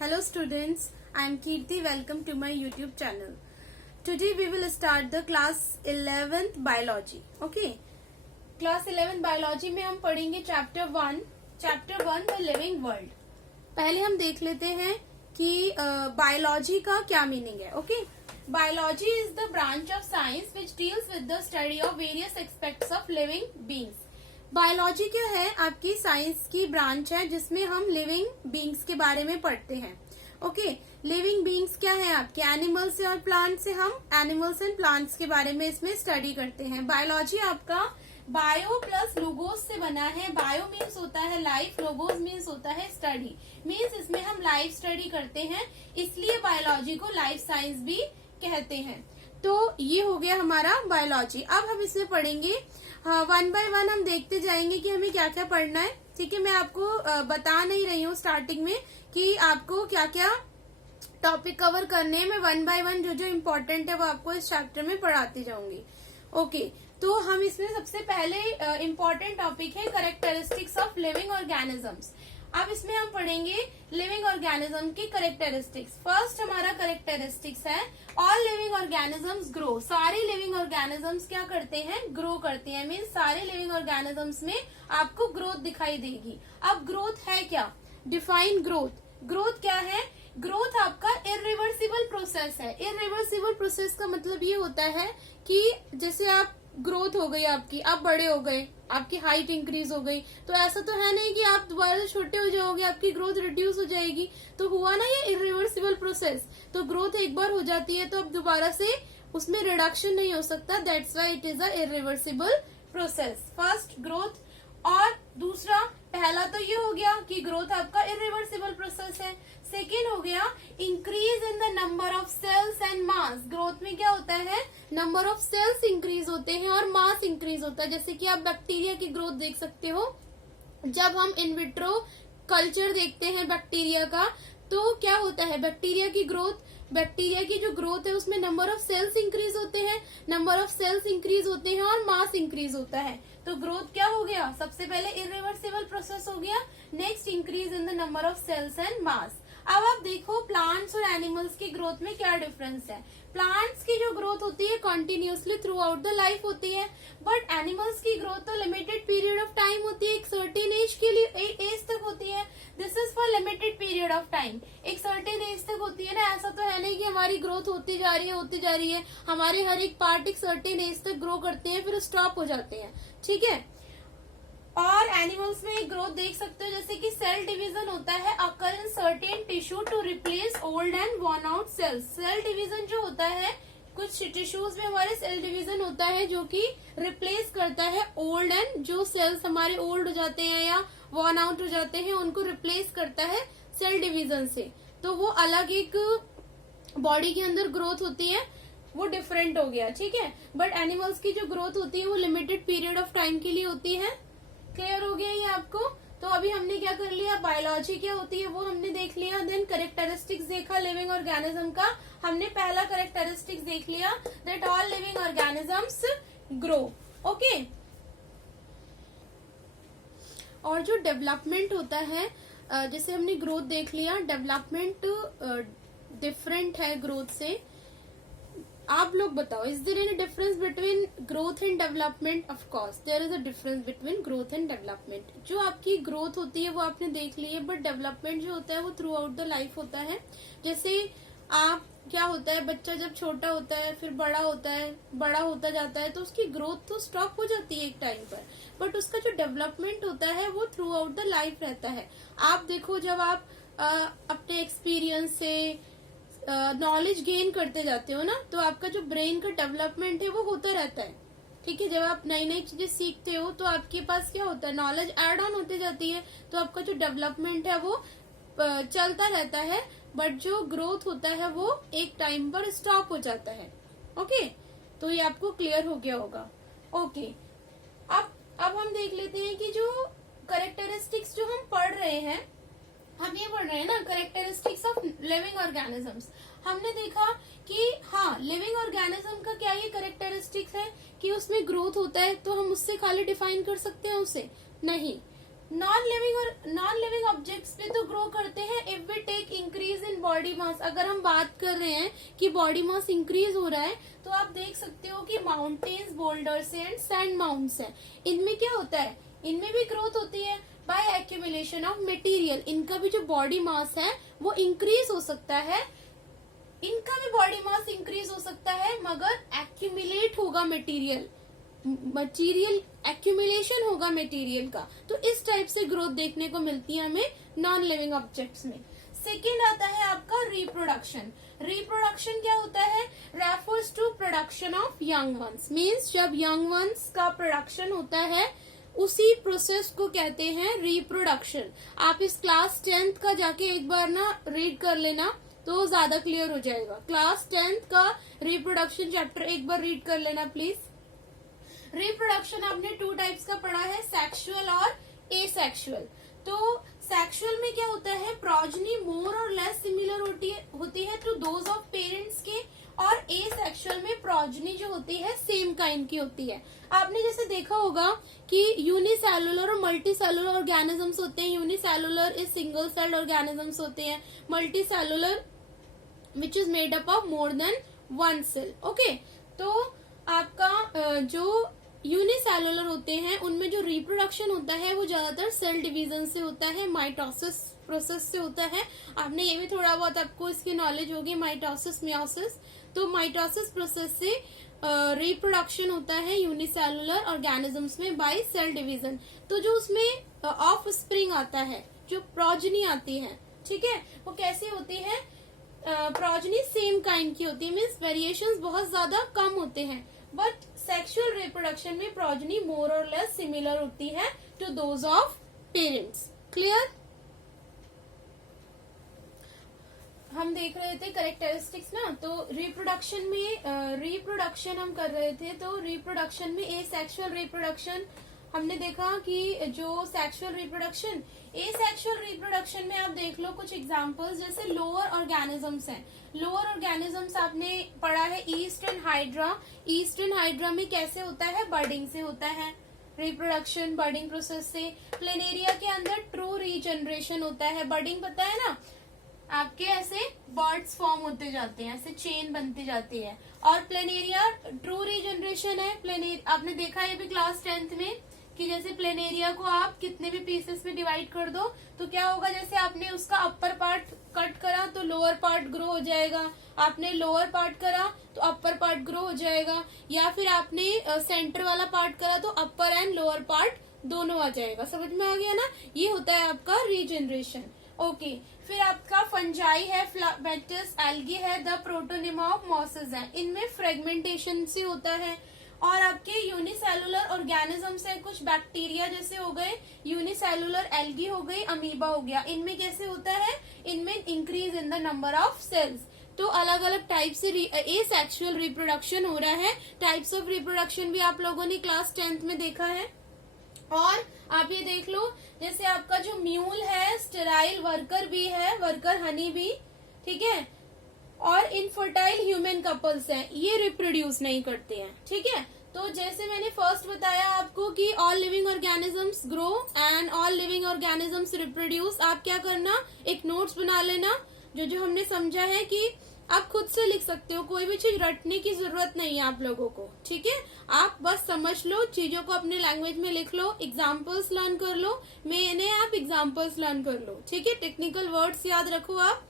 Hello students, I am Kirti. Welcome to my YouTube channel. Today we will start the class 11th biology. Okay. Class 11 biology में हम पढ़ेंगे chapter 1 the living world. पहले हम देख लेते हैं कि biology का क्या meaning है. Okay. Biology is the branch of science which deals with the study of various aspects of living beings. Biology क्या है? आपकी साइंस की ब्रांच है जिसमें हम लिविंग बींग्स के बारे में पढ़ते हैं. ओके, लिविंग बींग्स क्या है? आपके एनिमल्स से और प्लांट्स से हम एनिमल्स एंड प्लांट्स के बारे में इसमें स्टडी करते हैं. बायोलॉजी आपका बायो प्लस लोगोस से बना है. बायो मीन्स होता है लाइफ, लोगोस मीन्स होता है स्टडी. मीन्स इसमें हम लाइफ स्टडी करते हैं, इसलिए बायोलॉजी को लाइफ साइंस भी कहते हैं. तो ये हो गया हमारा बायोलॉजी. अब हम इसमें पढ़ेंगे वन बाय वन, हम देखते जाएंगे कि हमें क्या क्या पढ़ना है. ठीक है, मैं आपको बता नहीं रही हूँ स्टार्टिंग में कि आपको क्या क्या टॉपिक कवर करने हैं. मैं वन बाय वन जो जो इम्पोर्टेंट है वो आपको इस चैप्टर में पढ़ाती जाऊंगी. ओके, तो हम इसमें सबसे पहले इम्पोर्टेंट टॉपिक है कैरेक्टरिस्टिक्स ऑफ लिविंग ऑर्गेनिजम्स. अब इसमें हम पढ़ेंगे लिविंग ऑर्गेनिज्म की कैरेक्टरिस्टिक्स. फर्स्ट हमारा कैरेक्टरिस्टिक्स है ऑल लिविंग ऑर्गेनिजम्स ग्रो. सारे लिविंग ऑर्गेनिजम्स क्या करते हैं? ग्रो करते हैं. मीन्स सारे लिविंग ऑर्गेनिजम्स में आपको ग्रोथ दिखाई देगी. अब ग्रोथ है क्या? Define growth. ग्रोथ क्या है? ग्रोथ आपका इरिवर्सिबल प्रोसेस है. इरिवर्सिबल प्रोसेस का मतलब ये होता है कि जैसे आप ग्रोथ हो गई आपकी, आप बड़े हो गए, आपकी हाइट इंक्रीज हो गई, तो ऐसा तो है नहीं कि आप दोबारा छोटे हो जाओगे, आपकी ग्रोथ रिड्यूस हो जाएगी. तो हुआ ना ये इरिवर्सिबल प्रोसेस. तो ग्रोथ एक बार हो जाती है तो अब दोबारा से उसमें रिडक्शन नहीं हो सकता. That's why it is a irreversible process. First growth. और दूसरा, पहला तो ये हो गया कि ग्रोथ आपका इरिवर्सिबल प्रोसेस है. सेकेंड हो गया increase in the number of cells and mass. Growth में क्या होता है? नंबर ऑफ सेल्स इंक्रीज होते हैं और मास इंक्रीज होता है. जैसे कि आप बैक्टीरिया की ग्रोथ देख सकते हो. जब हम इन विट्रो कल्चर देखते हैं बैक्टीरिया का, तो क्या होता है? बैक्टीरिया की जो ग्रोथ है उसमें नंबर ऑफ सेल्स इंक्रीज होते हैं, नंबर ऑफ सेल्स इंक्रीज होते हैं और मास इंक्रीज होता है. तो ग्रोथ क्या हो गया? सबसे पहले इरिवर्सिबल प्रोसेस हो गया. Next increase in the number of cells and mass. अब आप देखो प्लांट्स और एनिमल्स की ग्रोथ में क्या डिफरेंस है. प्लांट्स की जो ग्रोथ होती है continuously through out the life होती है, बट एनिमल्स की ग्रोथ तो लिमिटेड पीरियड ऑफ टाइम होती है. एक सर्टेन एज के लिए एज तक होती है. This is for limited period of time. एक सर्टेन एज तक होती है ना. ऐसा तो है नहीं कि हमारी ग्रोथ होती जा रही है. हमारे हर एक पार्ट एक सर्टेन एज तक ग्रो करते हैं, फिर स्टॉप हो जाते हैं. ठीक है. और एनिमल्स में एक ग्रोथ देख सकते हो, जैसे कि सेल डिवीजन होता है occur in certain tissue to replace old and worn out cells. Cell division जो होता है, कुछ टिश्यूज में हमारे सेल डिवीजन होता है जो कि रिप्लेस करता है ओल्ड एंड जो सेल्स हमारे ओल्ड हो जाते हैं या वर्न आउट हो जाते हैं उनको रिप्लेस करता है सेल डिवीजन से. तो वो अलग एक बॉडी के अंदर ग्रोथ होती है, वो डिफरेंट हो गया. ठीक है. बट एनिमल्स की जो ग्रोथ होती है वो लिमिटेड पीरियड ऑफ टाइम के लिए होती है. क्लियर हो गया ये आपको? तो अभी हमने क्या कर लिया? बायोलॉजी क्या होती है वो हमने देख लिया. देन कैरेक्टरिस्टिक्स देखा लिविंग ऑर्गेनिज्म का. हमने पहला कैरेक्टरिस्टिक्स देख लिया that all living organisms grow. Okay. और जो डेवलपमेंट होता है, जैसे हमने ग्रोथ देख लिया, डेवलपमेंट डिफरेंट है ग्रोथ से. आप लोग बताओ, is there any difference between growth and development? Of course there is a difference between growth and development. जो आपकी ग्रोथ होती है वो आपने देख ली है, बट डेवलपमेंट जो होता है वो थ्रू आउट द लाइफ होता है. जैसे आप क्या होता है, बच्चा जब छोटा होता है फिर बड़ा होता जाता है तो उसकी ग्रोथ तो स्टॉप हो जाती है एक टाइम पर, बट उसका जो डेवलपमेंट होता है वो थ्रू आउट द लाइफ रहता है. आप देखो, जब आप अपने एक्सपीरियंस से नॉलेज गेन करते जाते हो ना, तो आपका जो ब्रेन का डेवलपमेंट है वो होता रहता है. ठीक है. जब आप नई नई चीजें सीखते हो तो आपके पास क्या होता है, नॉलेज एड ऑन होती जाती है, तो आपका जो डेवलपमेंट है वो चलता रहता है. बट जो ग्रोथ होता है वो एक टाइम पर स्टॉप हो जाता है. ओके. तो ये आपको क्लियर हो गया होगा. ओके. अब हम देख लेते हैं कि जो कैरेक्टरिस्टिक्स जो हम पढ़ रहे हैं, हम ये पढ़ रहे हैं ना कैरेक्टरिस्टिक्स ऑफ लिविंग ऑर्गेनिजम्स. हमने देखा कि हाँ, लिविंग ऑर्गेनिज्म का क्या ये कैरेक्टरिस्टिक्स है कि उसमें ग्रोथ होता है, तो हम उससे खाली डिफाइन कर सकते हैं उसे? नहीं. नॉन लिविंग ऑब्जेक्ट्स भी तो ग्रो करते हैं. If we take increase body mass, अगर हम बात कर रहे हैं कि बॉडी मास इंक्रीज हो रहा है, तो आप देख सकते हो कि mountains, boulders and sand mounts है, इनमें क्या होता है, इनमें भी ग्रोथ होती है बाय एक्यूमुलेशन ऑफ मटेरियल। इनका भी जो बॉडी मास है वो इंक्रीज हो सकता है, इनका भी बॉडी मास इंक्रीज हो सकता है, मगर एक्यूमुलेट होगा मटेरियल एक्यूमुलेशन होगा मटेरियल का। तो इस टाइप से ग्रोथ देखने को मिलती है हमें नॉन लिविंग ऑब्जेक्ट्स में। सेकेंड आता है आपका रिप्रोडक्शन। रिप्रोडक्शन क्या होता है, refers to production of young ones, means जब यंग वंस का प्रोडक्शन होता है उसी प्रोसेस को कहते हैं रिप्रोडक्शन। आप इस क्लास 10th का जाके एक बार ना रीड कर लेना तो ज्यादा क्लियर हो जाएगा। क्लास 10th का रिप्रोडक्शन चैप्टर एक बार रीड कर लेना प्लीज। रिप्रोडक्शन आपने 2 टाइप्स का पढ़ा है, सेक्सुअल और एसेक्सुअल। तो सेक्सुअल में क्या होता है, प्रोजनी मोर और लेस सिमिलर होती है टू दोज ऑफ पेरेंट्स के, और एसेक्सुअल में प्रोजनी जो होती है सेम काइंड की होती है। आपने जैसे देखा होगा कि यूनिसेलुलर और मल्टी सेलुलर ऑर्गेनिजम्स होते हैं। Unicellular is single celled organisms होते हैं, multi cellular which is made up of more than 1 cell. Okay, तो आपका जो यूनिसेलुलर होते हैं उनमें जो रिप्रोडक्शन होता है वो ज्यादातर सेल डिवीजन से होता है, माइटोसिस प्रोसेस से होता है। आपने ये भी थोड़ा बहुत आपको इसकी नॉलेज होगी, माइटोसिस मियोसिस। तो माइटोसिस प्रोसेस से रिप्रोडक्शन होता है यूनिसेलुलर ऑर्गेनिजम्स में बाय सेल डिवीजन। तो जो उसमें ऑफ स्प्रिंग आता है, जो प्रोजनी आती है, ठीक है, वो कैसी होती है, प्रोजनी सेम काइंड की होती है, मीन्स वेरिएशंस बहुत ज्यादा कम होते हैं। बट सेक्सुअल रिप्रोडक्शन में प्रोजनी मोर और लेस सिमिलर होती है to those of parents. Clear? हम देख रहे थे करेक्टरिस्टिक्स ना, तो रिप्रोडक्शन में रिप्रोडक्शन हम कर रहे थे। तो रिप्रोडक्शन में एसेक्सुअल रिप्रोडक्शन हमने देखा कि जो सेक्सुअल रिप्रोडक्शन, एसेक्सुअल रिप्रोडक्शन में आप देख लो कुछ एग्जांपल्स, जैसे लोअर ऑर्गेनिजम्स हैं। लोअर ऑर्गेनिजम्स आपने पढ़ा है ईस्टर्न हाइड्रा। ईस्टर्न हाइड्रा में कैसे होता है, बर्डिंग से होता है रिप्रोडक्शन, बर्डिंग प्रोसेस से। प्लेनेरिया के अंदर ट्रू रीजनरेशन होता है। बर्डिंग पता है ना, आपके ऐसे बर्ड्स फॉर्म होते जाते हैं, ऐसे चेन बनती जाती है। और प्लेनेरिया ट्रू रीजनरेशन है। आपने देखा है भी क्लास 10th में कि जैसे प्लेनेरिया को आप कितने भी पीसेस में डिवाइड कर दो तो क्या होगा, जैसे आपने उसका अपर पार्ट कट करा तो लोअर पार्ट ग्रो हो जाएगा, आपने लोअर पार्ट करा तो अपर पार्ट ग्रो हो जाएगा, या फिर आपने सेंटर वाला पार्ट करा तो अपर एंड लोअर पार्ट दोनों आ जाएगा। समझ में आ गया ना, ये होता है आपका रीजनरेशन। ओके, फिर आपका फंजाई है, फ्लामेटस एल्गी है, द प्रोटोनिमा ऑफ मॉसेस है। इनमें फ्रेगमेंटेशन से होता है। और आपके यूनिसेलुलर ऑर्गेनिजम्स है, कुछ बैक्टीरिया जैसे हो गए, यूनिसेलुलर एल्गी हो गई, अमीबा हो गया। इनमें कैसे होता है, इनमें increase in the number of cells. तो अलग अलग टाइप से एसेक्सुअल रिप्रोडक्शन हो रहा है। टाइप्स ऑफ रिप्रोडक्शन भी आप लोगों ने क्लास 10th में देखा है। और आप ये देख लो, जैसे आपका जो म्यूल है, स्टेराइल वर्कर भी है, वर्कर हनी भी, ठीक है, और इनफर्टाइल ह्यूमन कपल्स हैं, ये रिप्रोड्यूस नहीं करते हैं। ठीक है, तो जैसे मैंने फर्स्ट बताया आपको कि all living organisms grow and all living organisms reproduce. आप क्या करना, एक नोट्स बना लेना, जो जो हमने समझा है कि आप खुद से लिख सकते हो, कोई भी चीज रटने की जरूरत नहीं है आप लोगों को। ठीक है, आप बस समझ लो, चीजों को अपने लैंग्वेज में लिख लो, एग्जाम्पल्स लर्न कर लो, मैंने आप एग्जाम्पल्स लर्न कर लो। ठीक है, टेक्निकल वर्ड्स याद रखो आप।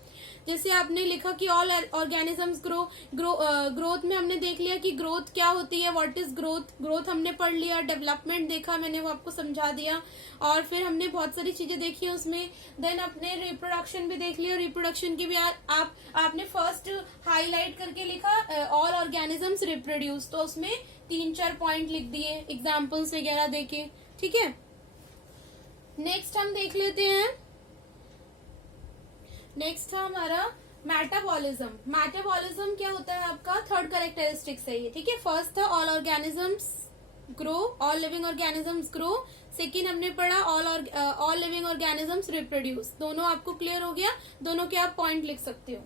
जैसे आपने लिखा कि ऑल ऑर्गेनिजम्स ग्रोथ में हमने देख लिया कि ग्रोथ क्या होती है, व्हाट इज ग्रोथ। ग्रोथ हमने पढ़ लिया, डेवलपमेंट देखा, मैंने वो आपको समझा दिया। और फिर हमने बहुत सारी चीजें देखी है उसमें। देन अपने रिप्रोडक्शन भी देख लिया, रिप्रोडक्शन की भी आपने फर्स्ट हाईलाइट करके लिखा ऑल ऑर्गेनिजम्स रिप्रोड्यूस, तो उसमें 3-4 पॉइंट लिख दिए एग्जाम्पल्स वगैरह देके। ठीक है, नेक्स्ट हम देख लेते हैं। नेक्स्ट था हमारा मेटाबॉलिज्म। मेटाबॉलिज्म क्या होता है आपका, थर्ड कैरेक्टरिस्टिक्स है ये। ठीक है, फर्स्ट था all organisms grow, all living organisms grow. Second हमने पढ़ा ऑल लिविंग ऑर्गेनिजम्स रिप्रोड्यूस। दोनों आपको क्लियर हो गया, दोनों के आप पॉइंट लिख सकते हो।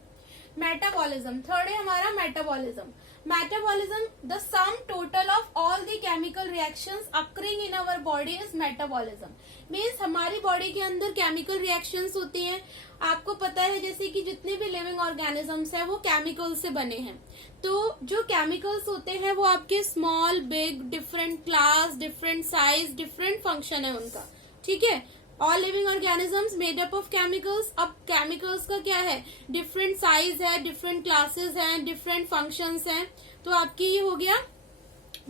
मेटाबॉलिज्म, थर्ड है हमारा metabolism. Metabolism, the sum total of all the chemical reactions occurring in our body is metabolism. Means हमारी बॉडी के अंदर केमिकल रिएक्शंस होती हैं. आपको पता है जैसे कि जितने भी लिविंग ऑर्गेनिजम्स हैं वो केमिकल से बने हैं. तो जो केमिकल्स होते हैं वो आपके small, big, different class, different size, different function है उनका. ठीक है. All living organisms made up of chemicals. अब केमिकल्स का क्या है, डिफरेंट साइज है, डिफरेंट क्लासेस हैं, डिफरेंट फंक्शंस हैं. तो आपकी ये हो गया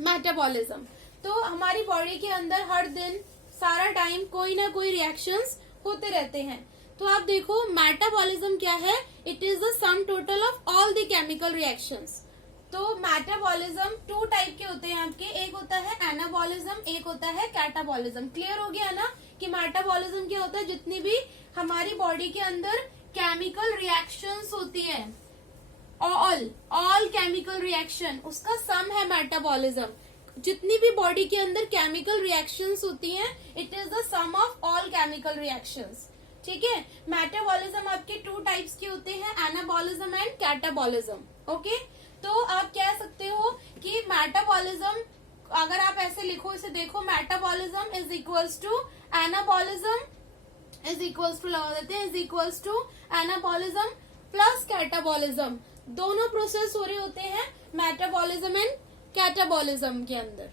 मेटाबॉलिज्म. तो हमारी बॉडी के अंदर हर दिन सारा टाइम कोई ना कोई रिएक्शंस होते रहते हैं. तो आप देखो मेटाबॉलिज्म क्या है, it is the sum total of all the chemical reactions. तो मेटाबॉलिज्म टू टाइप के होते हैं आपके, एक होता है एनाबॉलिज्म, एक होता है कैटाबॉलिज्म. क्लियर हो गया ना कि मेटाबॉलिज्म क्या होता है, जितनी भी हमारी बॉडी के अंदर केमिकल रिएक्शंस होती है, ऑल केमिकल रिएक्शन, उसका सम है मेटाबॉलिज्म. जितनी भी बॉडी के अंदर केमिकल रिएक्शंस होती हैं, it is the sum of all chemical reactions. ठीक है. मेटाबॉलिज्म आपके टू टाइप्स के होते हैं, एनाबॉलिज्म एंड कैटाबॉलिज्म. ओके. तो आप कह सकते हो कि मेटाबॉलिज्म, अगर आप ऐसे लिखो, इसे देखो, metabolism is equals to anabolism is equals to, लगा देते हैं, is equals to anabolism plus catabolism. दोनों प्रोसेस हो रहे होते हैं मेटाबॉलिज्म एंड कैटाबॉलिज्म के अंदर.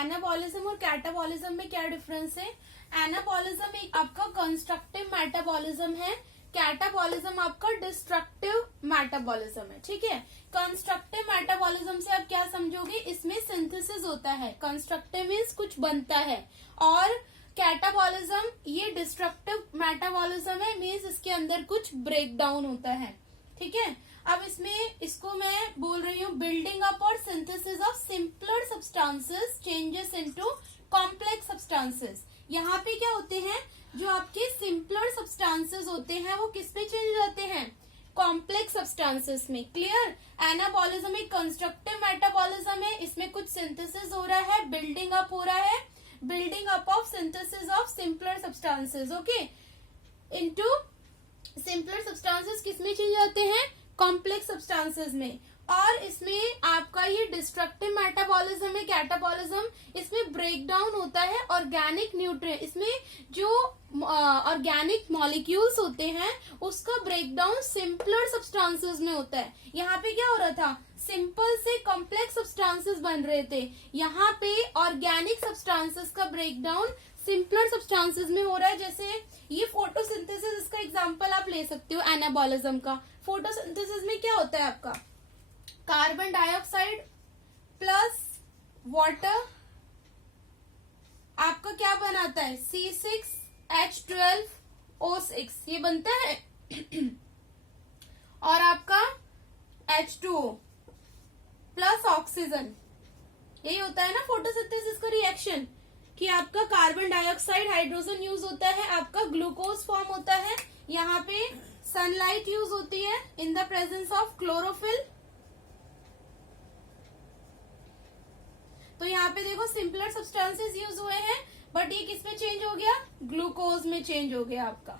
एनाबॉलिज्म और कैटाबॉलिज्म में क्या डिफरेंस है. एनाबॉलिज्म एक आपका कंस्ट्रक्टिव मेटाबॉलिज्म है, कैटाबॉलिज्म आपका डिस्ट्रक्टिव मेटाबॉलिज्म है. ठीक है. कंस्ट्रक्टिव मेटाबॉलिज्म से आप क्या समझोगे, इसमें सिंथेसिस होता है. कंस्ट्रक्टिव मीन्स कुछ बनता है, और कैटाबॉलिज्म ये डिस्ट्रक्टिव मेटाबॉलिज्म है, मीन्स इसके अंदर कुछ ब्रेक डाउन होता है. ठीक है. अब इसमें इसको मैं बोल रही हूँ बिल्डिंग अप और synthesis of simpler substances changes into complex substances. यहाँ पे क्या होते हैं, जो आपके सिंपलर सब्सटेंसेस होते हैं वो किस पे चेंज होते हैं, कॉम्प्लेक्स सब्सटेंसेस में. क्लियर. एनाबॉलिज्म एक कंस्ट्रक्टिव मेटाबॉलिज्म है, इसमें कुछ सिंथेसिस हो रहा है, बिल्डिंग अप हो रहा है, building up of synthesis of simpler substances. Okay. Into simpler substances किसमें चेंज होते हैं, कॉम्प्लेक्स सब्सटेंसेस में. और इसमें आपका ये डिस्ट्रक्टिव मेटाबॉलिज्म है, कैटाबॉलिज्म, इसमें ब्रेक डाउन होता है ऑर्गेनिक न्यूट्रिएंट. इसमें जो ऑर्गेनिक मॉलिक्यूल्स होते हैं उसका ब्रेक डाउन सिंपलर सब्सटेंसेस में होता है. यहाँ पे क्या हो रहा था, सिंपल से कॉम्प्लेक्स सब्सटेंसेस बन रहे थे. यहाँ पे ऑर्गेनिक सब्सटेंसेस का ब्रेक डाउन सिंपलर सब्सटेंसेस में हो रहा है. जैसे ये फोटोसिंथेसिस, इसका एग्जांपल आप ले सकते हो एनाबॉलिज्म का. फोटोसिंथेसिस में क्या होता है आपका, कार्बन डाइऑक्साइड प्लस वाटर आपका क्या बनाता है, C6H12O6 ये बनता है. और आपका H2O प्लस ऑक्सीजन, यही होता है ना फोटोसिंथेसिस का रिएक्शन, कि आपका कार्बन डाइऑक्साइड हाइड्रोजन यूज होता है, आपका ग्लूकोज फॉर्म होता है, यहाँ पे सनलाइट यूज होती है in the presence of chlorophyll. तो यहाँ पे देखो सिंपलर सब्सटेंसेस यूज हुए हैं, बट ये किस में चेंज हो गया, ग्लूकोज में चेंज हो गया आपका.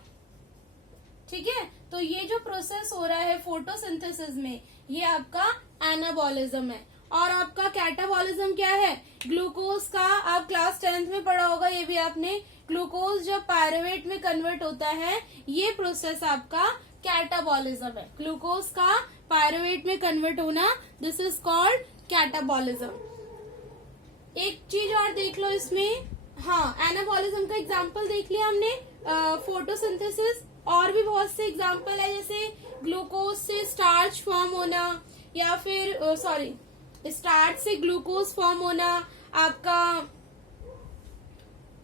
ठीक है. तो ये जो प्रोसेस हो रहा है फोटोसिंथेसिस में, ये आपका एनाबॉलिज्म है. और आपका कैटाबॉलिज्म क्या है, ग्लूकोज का आप क्लास 10th में पढ़ा होगा, ये भी आपने, ग्लूकोज जब पायरुवेट में कन्वर्ट होता है, ये प्रोसेस आपका कैटाबॉलिज्म है. ग्लूकोज का पायरुवेट में कन्वर्ट होना, दिस इज कॉल्ड कैटाबॉलिज्म. एक चीज और देख लो इसमें, हाँ, एनाबॉलिज्म का एग्जांपल देख लिया हमने, फोटोसिंथेसिस. और भी बहुत से एग्जांपल है, जैसे ग्लूकोज से स्टार्च फॉर्म होना, या फिर स्टार्च से ग्लूकोज फॉर्म होना आपका,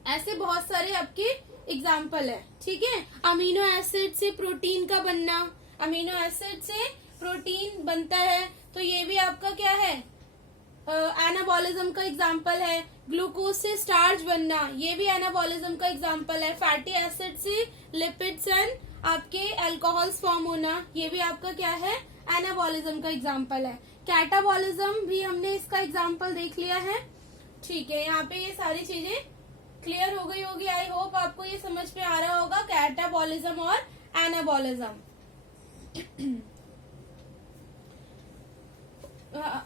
ऐसे बहुत सारे आपके एग्जांपल है. ठीक है. अमीनो एसिड से प्रोटीन का बनना, अमीनो एसिड से प्रोटीन बनता है, तो ये भी आपका क्या है, एनाबॉलिज्म का एग्जाम्पल है. ग्लूकोज से स्टार्च बनना, ये भी एनाबॉलिज्म का एग्जाम्पल है. फैटी एसिड से लिपिड्स एंड आपके अल्कोहल्स फॉर्म होना, ये भी आपका क्या है, एनाबॉलिज्म का एग्जाम्पल है. कैटाबॉलिज्म भी हमने इसका एग्जाम्पल देख लिया है. ठीक है. यहाँ पे ये सारी चीजें क्लियर हो गई होगी. आई होप आपको ये समझ में आ रहा होगा कैटाबॉलिज्म और एनाबॉलिज्म।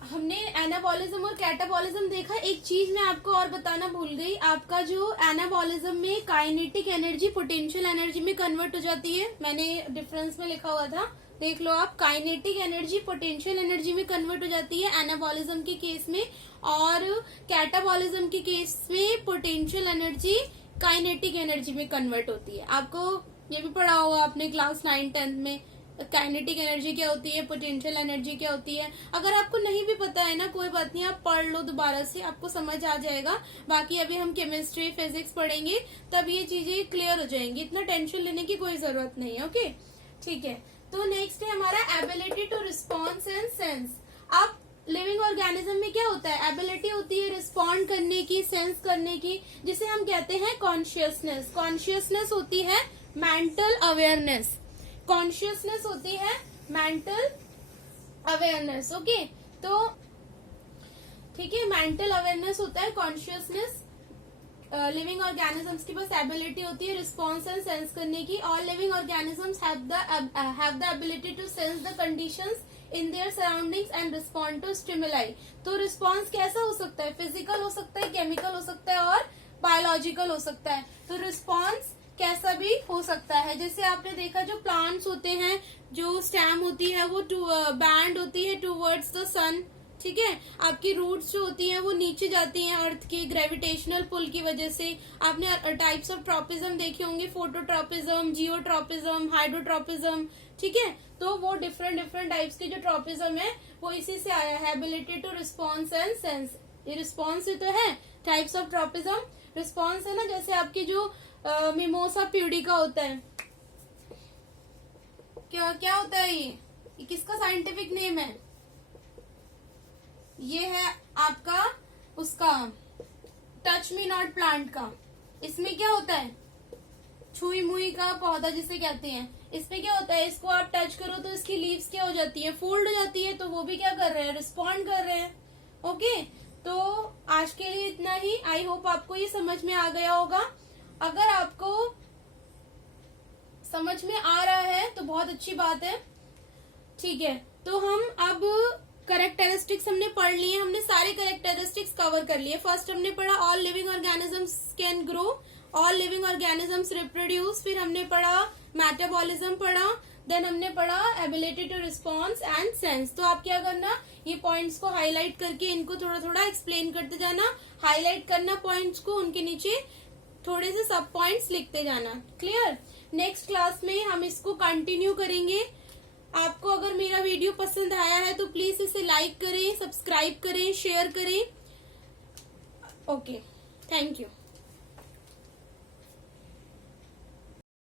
हमने एनाबॉलिज्म और कैटाबॉलिज्म देखा। एक चीज मैं आपको और बताना भूल गई, आपका जो एनाबॉलिज्म में काइनेटिक एनर्जी पोटेंशियल एनर्जी में कन्वर्ट हो जाती है, मैंने डिफरेंस में लिखा हुआ था, देख लो आप। काइनेटिक एनर्जी पोटेंशियल एनर्जी में कन्वर्ट हो जाती है एनाबॉलिज्म के केस में, और कैटाबॉलिज्म के केस में पोटेंशियल एनर्जी काइनेटिक एनर्जी में कन्वर्ट होती है। आपको ये भी पढ़ा होगा आपने क्लास 9-10 में, काइनेटिक एनर्जी क्या होती है, पोटेंशियल एनर्जी क्या होती है। अगर आपको नहीं भी पता है ना, कोई बात नहीं, आप पढ़ लो दोबारा से, आपको समझ आ जाएगा। बाकी अभी हम केमिस्ट्री फिजिक्स पढ़ेंगे तब ये चीजें क्लियर हो जाएंगी, इतना टेंशन लेने की कोई जरूरत नहीं है। ओके, ठीक है। तो नेक्स्ट है हमारा ability to response and sense. अब लिविंग ऑर्गेनिज्म में क्या होता है, एबिलिटी होती है रिस्पॉन्ड करने की, सेंस करने की, जिसे हम कहते हैं कॉन्शियसनेस। कॉन्शियसनेस होती है मेंटल अवेयरनेस, कॉन्शियसनेस होती है मेंटल अवेयरनेस। ओके, तो ठीक है, मेंटल अवेयरनेस होता है कॉन्शियसनेस। लिविंग ऑर्गेनिजम्स के पास एबिलिटी होती है रिस्पॉन्स एंड सेंस करने की। All living organisms have the ability to sense the conditions in their surroundings and respond to stimuli. तो रिस्पॉन्स कैसा हो सकता है, फिजिकल हो सकता है, केमिकल हो सकता है और बायोलॉजिकल हो सकता है। तो रिस्पॉन्स कैसा भी हो सकता है, जैसे आपने देखा जो प्लांट्स होते हैं, जो स्टेम होती है वो बैंड होती है टूवर्ड्स द सन, ठीक है। आपकी रूट्स जो होती हैं वो नीचे जाती हैं अर्थ की ग्रेविटेशनल पुल की वजह से। आपने टाइप्स ऑफ ट्रॉपिज्म देखे होंगे, फोटोट्रॉपिज्म, जियोट्रॉपिज्म, हाइड्रोट्रॉपिज्म, ठीक है। तो वो डिफरेंट टाइप्स के जो ट्रॉपिज्म है वो इसी से आया है, ability to response and sense. ये रिस्पॉन्स ही तो है, टाइप्स ऑफ ट्रॉपिज्म रिस्पॉन्स है ना। जैसे आपकी जो मिमोसा प्यूडिका होता है, क्या होता है ये किसका साइंटिफिक नेम है, ये है आपका उसका टच मी नॉट प्लांट का। इसमें क्या होता है, छुई मुई का पौधा जिसे कहते हैं। इसमें क्या होता है, इसको आप टच करो तो इसकी लीव्स क्या हो जाती है, फोल्ड हो जाती है। तो वो भी क्या कर रहे हैं, रिस्पॉन्ड कर रहे हैं। ओके, तो आज के लिए इतना ही। आई होप आपको ये समझ में आ गया होगा। अगर आपको समझ में आ रहा है तो बहुत अच्छी बात है, ठीक है। तो हम अब कैरेक्टरिस्टिक्स हमने पढ़ लिए, हमने सारे कैरेक्टरिस्टिक्स कवर कर लिए। फर्स्ट हमने पढ़ा all living organisms can grow, all living organisms reproduce. फिर हमने पढ़ा मेटाबॉलिज्म पढ़ा, देन हमने पढ़ा ability to response and sense. तो आप क्या करना, ये पॉइंट्स को हाईलाइट करके इनको थोड़ा थोड़ा एक्सप्लेन करते जाना, हाईलाइट करना पॉइंट्स को, उनके नीचे थोड़े से सब पॉइंट्स लिखते जाना। क्लियर। नेक्स्ट क्लास में हम इसको कंटिन्यू करेंगे। आपको अगर मेरा वीडियो पसंद आया है तो प्लीज इसे लाइक करें, सब्सक्राइब करें, शेयर करें। Okay, thank you.